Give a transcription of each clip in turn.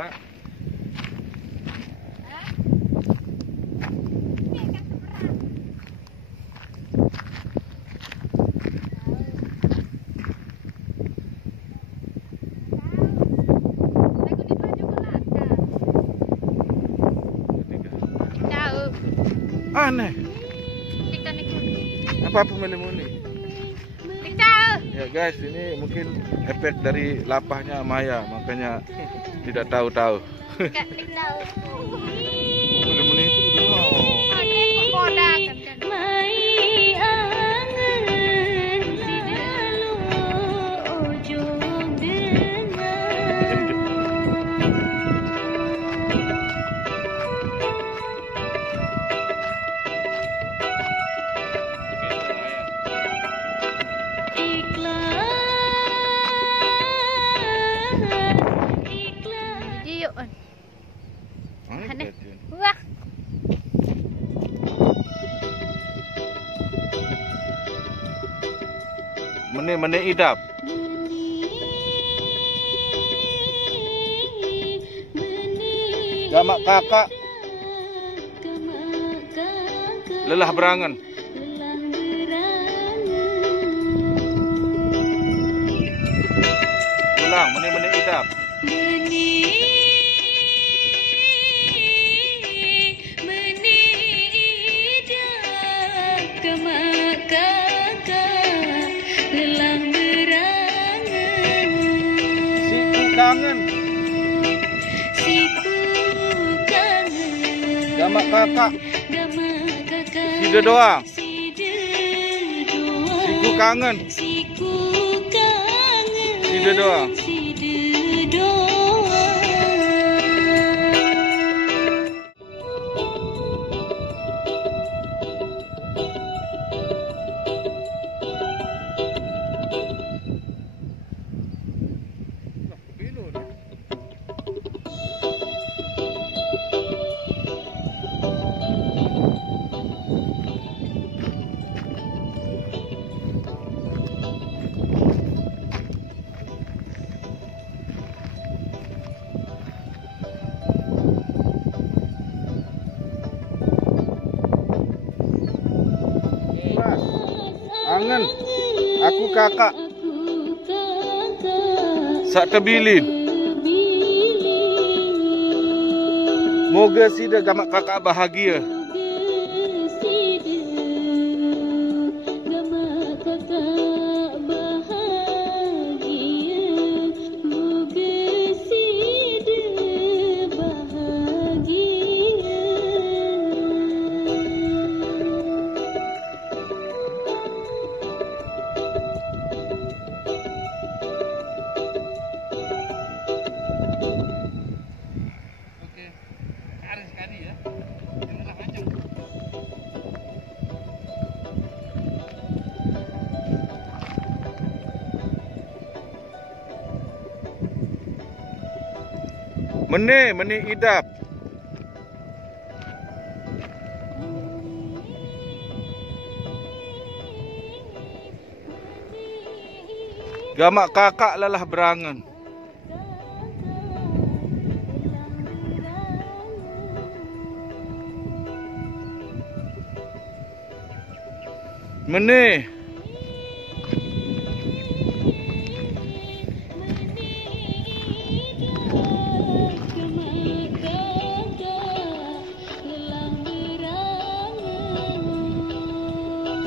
seberang. Aneh. Apa milihmu nih? Ya guys, ini mungkin efek dari lapahnya Maya, makanya tidak tahu-tahu. Milihmu itu udah Wah. Mene idap. Gamak kakak. Lelah berangan. Ulang, mene idap. Kangen. Gamak kakak. Sida doang. Siku kangen. Sida doang. Angen, aku kakak. Sak tebilin. Moga sida gamak kakak bahagia. Mene idap. Gamak kakak lelah berangan. Mene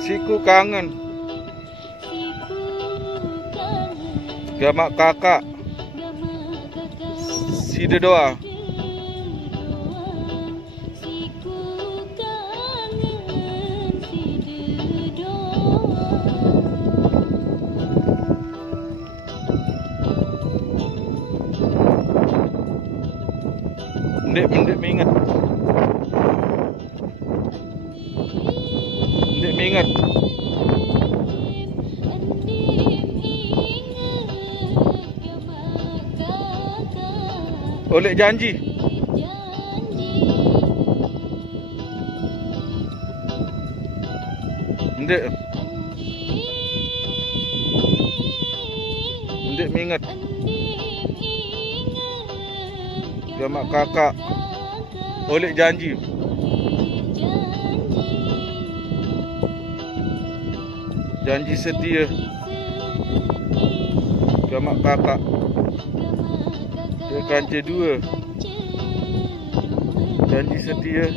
siku kangen. Gamak kakak. Sida doang. Ndek mengingat. Ndek mengingat. Oleh janji. Ndek mengingat. Jamak kakak oleh janji. Janji setia. Jamak kakak. Dia kancil 2. Janji setia.